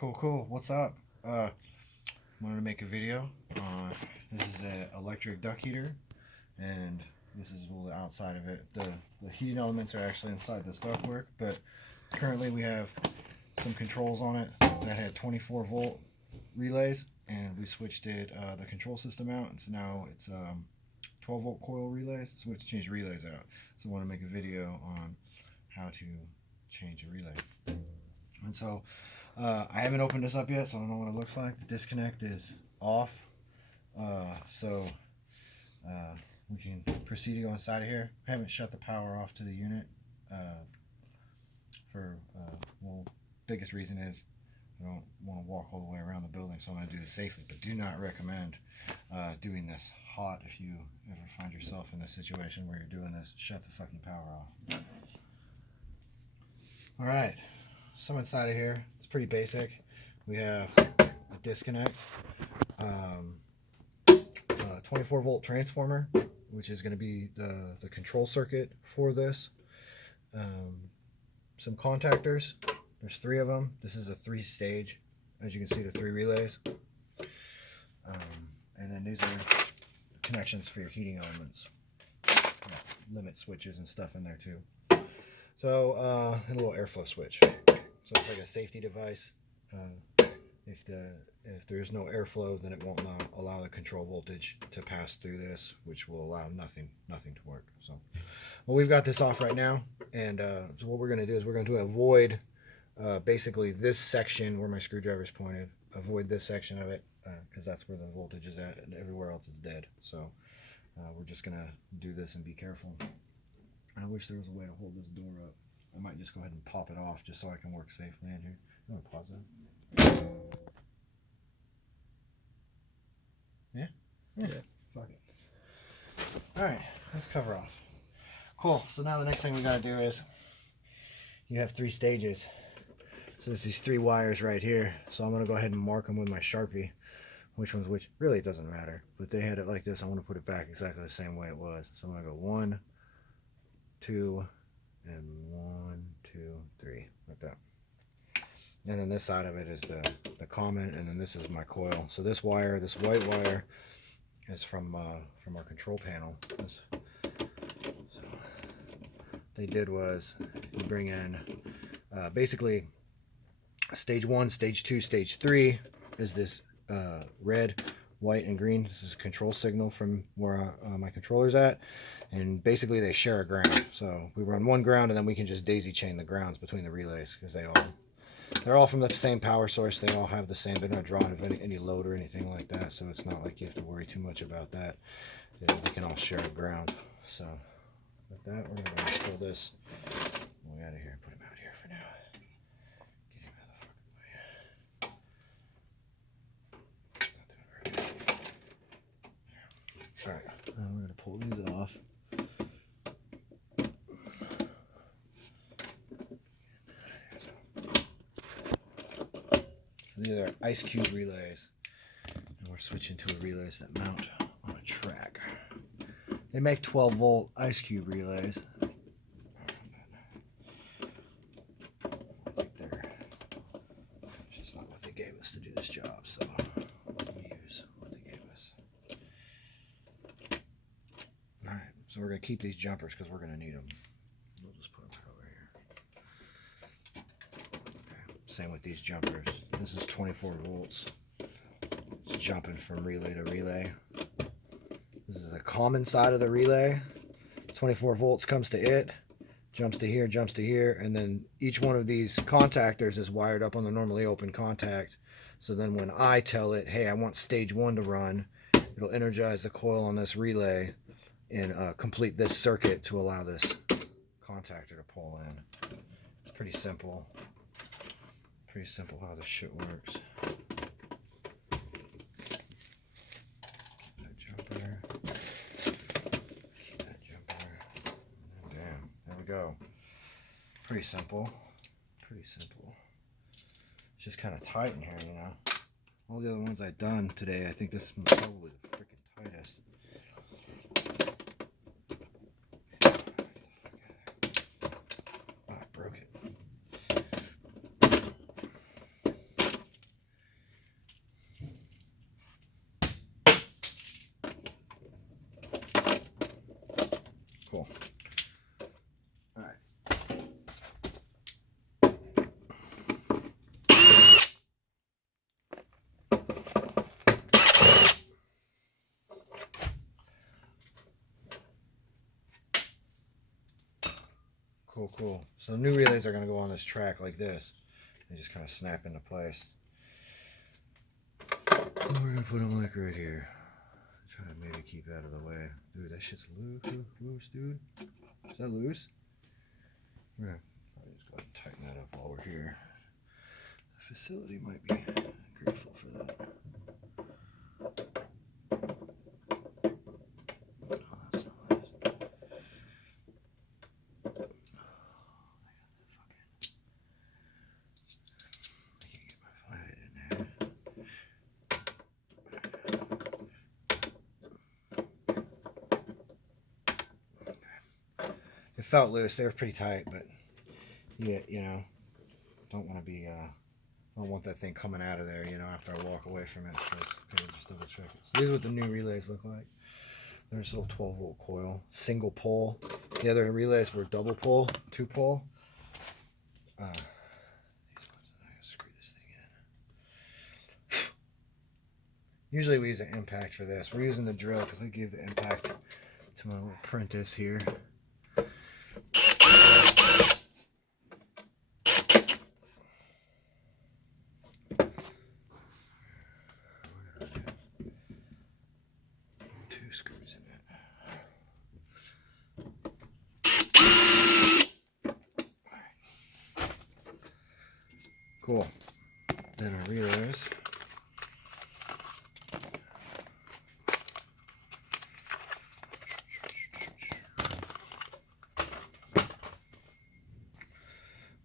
Cool. What's up? Wanted to make a video. This is an electric duct heater, and this is the outside of it. The heating elements are actually inside this ductwork, but currently we have some controls on it that had 24-volt relays, and we switched the control system out, and so now it's 12-volt coil relays. So we have to change relays out. So I want to make a video on how to change a relay. And so I haven't opened this up yet, so I don't know what it looks like. The disconnect is off, so we can proceed to go inside of here. I haven't shut the power off to the unit well, biggest reason is I don't want to walk all the way around the building, so I'm going to do this safely, but do not recommend doing this hot. If you ever find yourself in a situation where you're doing this, shut the fucking power off. Alright, so inside of here, it's pretty basic. We have a disconnect, 24-volt transformer, which is going to be the control circuit for this. Some contactors. There's 3 of them. This is a 3-stage. As you can see, the 3 relays. And then these are connections for your heating elements. Limit switches and stuff in there too. So, and a little airflow switch. So it's like a safety device. If there's no airflow, then it won't allow the control voltage to pass through this, which will allow nothing to work. So, well, we've got this off right now, and so what we're going to do is we're going to avoid basically this section where my screwdriver is pointed. Avoid this section of it because that's where the voltage is at, and everywhere else is dead. So we're just going to do this and be careful. I wish there was a way to hold this door up. I might just go ahead and pop it off just so I can work safely in here. I'm going to pause that. Yeah. Fuck it. Alright, let's cover off. Cool. So now the next thing we got to do is you have 3 stages. So there's these 3 wires right here. So I'm going to go ahead and mark them with my Sharpie. Which one's which? Really, it doesn't matter. But they had it like this. I want to put it back exactly the same way it was. So I'm going to go 1, 2, and 1, 2, 3, like that. And then this side of it is the common, and then this is my coil. So this wire, this white wire, is from our control panel. So they did was you bring in basically stage 1, stage 2, stage 3 is this red, white, and green. This is a control signal from where my controller's at. And basically they share a ground. So we run one ground and then we can just daisy chain the grounds between the relays because they're all from the same power source. They all have the same, they're not drawing any load or anything like that. So it's not like you have to worry too much about that. They can all share a ground. So with that, we're going to pull this way out of here and put him out here for now. Get him out of the fucking way. Alright, now we're going to pull these off. So these are ice cube relays. And we're switching to relays that mount on a track. They make 12-volt ice cube relays. It's just not what they gave us to do this job, so we'll use what they gave us. Alright, so we're going to keep these jumpers because we're going to need them. We'll just put them right over here. Okay. Same with these jumpers. This is 24 volts. It's jumping from relay to relay. This is the common side of the relay. 24 volts comes to it, jumps to here, and then each one of these contactors is wired up on the normally open contact. So then when I tell it, hey, I want stage 1 to run, it'll energize the coil on this relay and complete this circuit to allow this contactor to pull in. It's pretty simple. Pretty simple how this shit works. Keep that jumper. Keep that jumper. And bam. There we go. Pretty simple. Pretty simple. It's just kind of tight in here, you know. All the other ones I've done today, I think this is probably the freaking tightest. Cool. All right. Cool, cool. So new relays are going to go on this track like this. They just kind of snap into place. And we're going to put them like right here. Try to maybe keep out of the way. Dude, that shit's loose, dude. Is that loose? We're going to probably just go ahead and tighten that up while we're here. The facility might be grateful for that. It felt loose. They were pretty tight, but yeah, you know, don't want to be, don't want that thing coming out of there, you know, after I walk away from it. So just double check it. So these are what the new relays look like. There's a little 12-volt coil, single pole. The other relays were double pole, 2-pole. These ones, I gotta screw this thing in. Usually we use an impact for this. We're using the drill because I gave the impact to my little apprentice here. Two screws in it. Cool. Then our relays.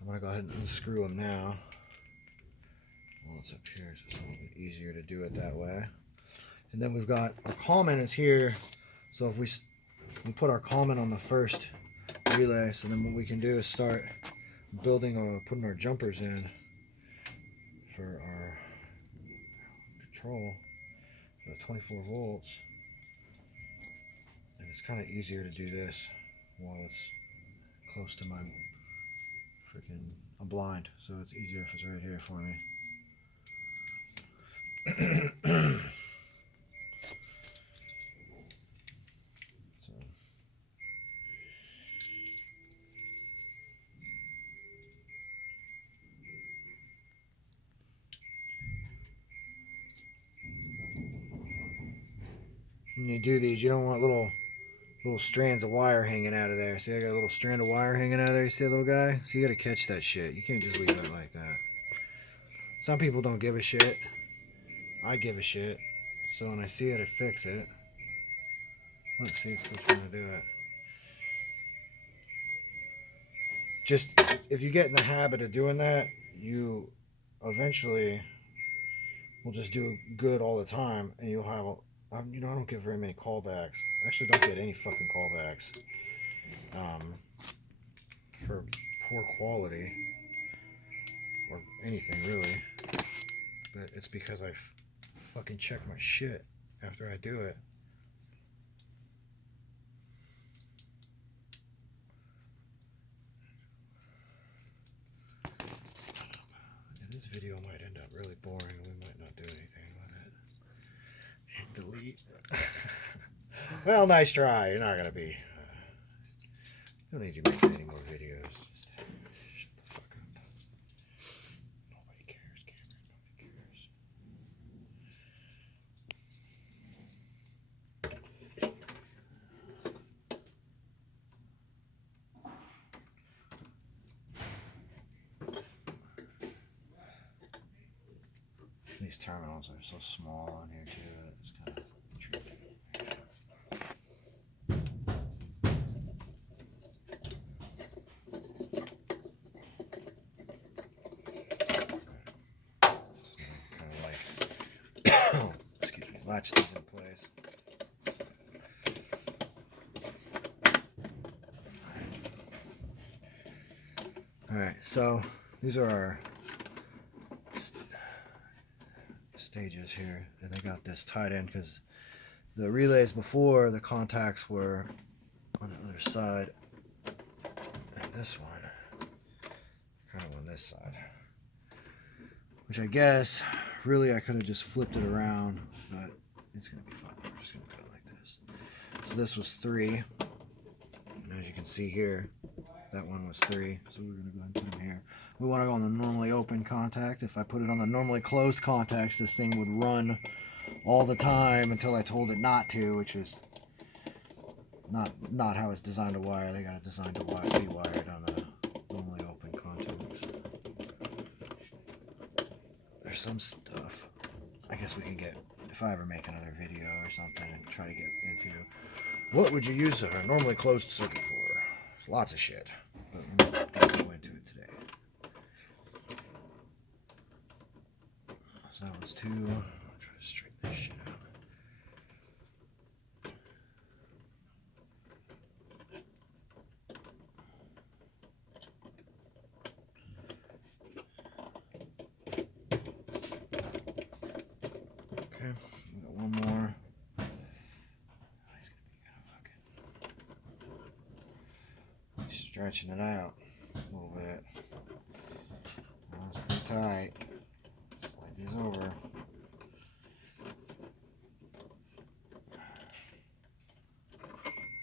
I'm going to go ahead and unscrew them now. Well, it's up here, so it's a little bit easier to do it that way. And then we've got our common is here. So if we put our common on the first relay, so then what we can do is start building or putting our jumpers in for our control for the 24 volts. And it's kind of easier to do this while it's close to my freaking, I'm blind, so it's easier if it's right here for me. So. When you do these, you don't want little strands of wire hanging out of there. See, I got a little strand of wire hanging out of there. You see that little guy? So you gotta catch that shit. You can't just leave it like that. Some people don't give a shit. I give a shit. So when I see it, I fix it. Let's see, it's still trying to do it. Just, if you get in the habit of doing that, you eventually will just do good all the time, and you'll have, you know, I don't get very many callbacks. I actually don't get any fucking callbacks for poor quality or anything really. But it's because I fucking check my shit after I do it. This video might end up really boring. We might not do anything with it. Hit delete. Well, nice try. You're not going to be... don't need you making any more videos. Just shut the fuck up. Nobody cares, Cameron. Nobody cares. These terminals are so small on here too, it's kind of tricky. So kind of like, excuse me, latch these in place. Alright, so these are our stages here, and they got this tied in because the relays before, the contacts were on the other side, and this one kind of on this side. Which I guess, really I could have just flipped it around, but it's going to be fine. We're just going to go like this. So this was 3, and as you can see here, that one was 3, so we're going to go ahead and put them here. We want to go on the normally open contact. If I put it on the normally closed contacts, this thing would run all the time until I told it not to, which is not how it's designed to wire. They got it designed to be wired on the normally open contacts. There's some stuff I guess we can get, if I ever make another video or something and try to get into what would you use a normally closed circuit for. There's lots of shit, but we're not going to go into it today. So that was 2. I'll try to straighten this shit out. Okay, we got one more. He's gonna be kind of fucking stretching it out a little bit. Oh, it's pretty tight. Slide these over.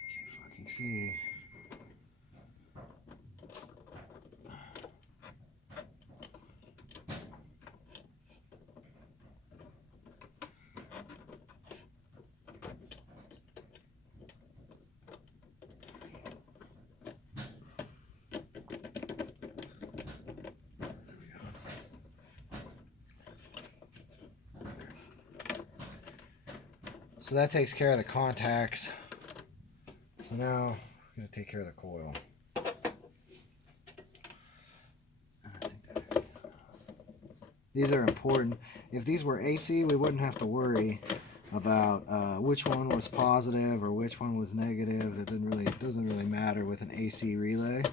Can't fucking see. So that takes care of the contacts. So now I'm going to take care of the coil. These are important. If these were AC, we wouldn't have to worry about which one was positive or which one was negative. It doesn't really matter with an AC relay.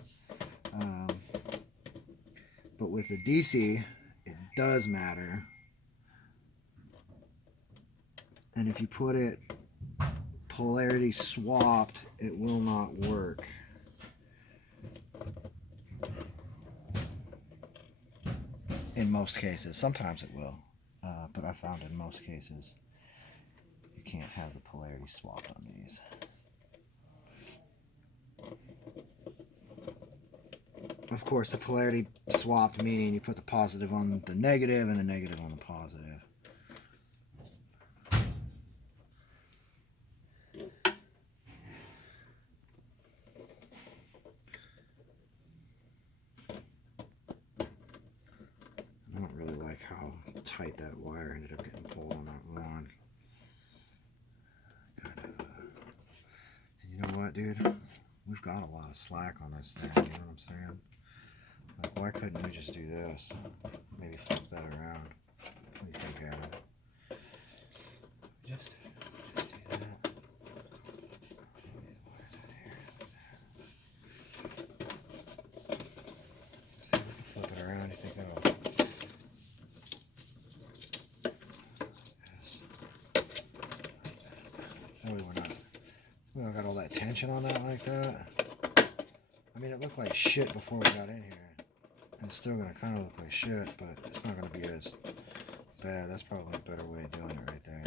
But with the DC, it does matter. And if you put it polarity swapped, it will not work. In most cases. Sometimes it will. But I found in most cases you can't have the polarity swapped on these. Of course, the polarity swapped meaning you put the positive on the negative and the negative on the positive. I don't really like how tight that wire ended up getting pulled on that one. You know what, dude? We've got a lot of slack on this thing, you know what I'm saying? Like, why couldn't we just do this? Maybe flip that around. What do you think, Adam? Just do that. See if we can flip it around. You think that'll... That way we don't got all that tension on that like that. I mean, it looked like shit before we got in here. And it's still going to kind of look like shit, but it's not going to be as bad. That's probably a better way of doing it right there.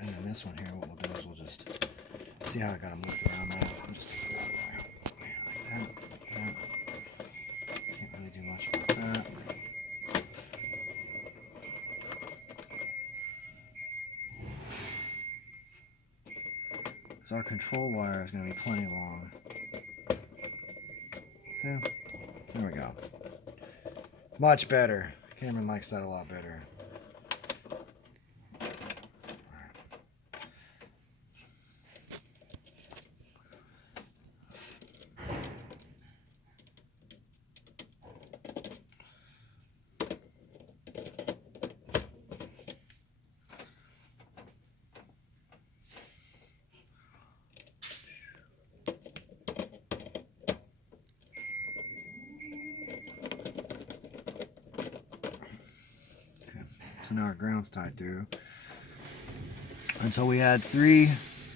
And then this one here, what we'll do is we'll just see how I got them looped around that. We'll just take it out of there. Like that, like that. Can't really do much about that. So our control wire is going to be plenty long. Yeah, there we go. Much better. Cameron likes that a lot better. So now our ground's tied through. And so we had 3,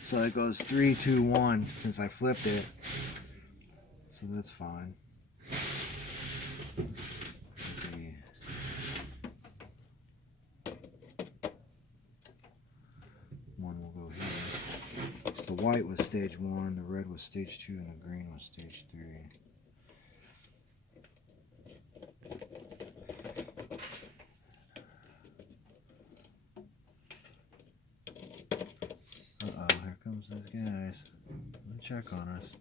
so it goes 3, 2, 1 since I flipped it. So that's fine. Okay. One will go here. The white was stage 1, the red was stage 2, and the green was stage 3. Uh-oh, here comes those guys. Let me check on us.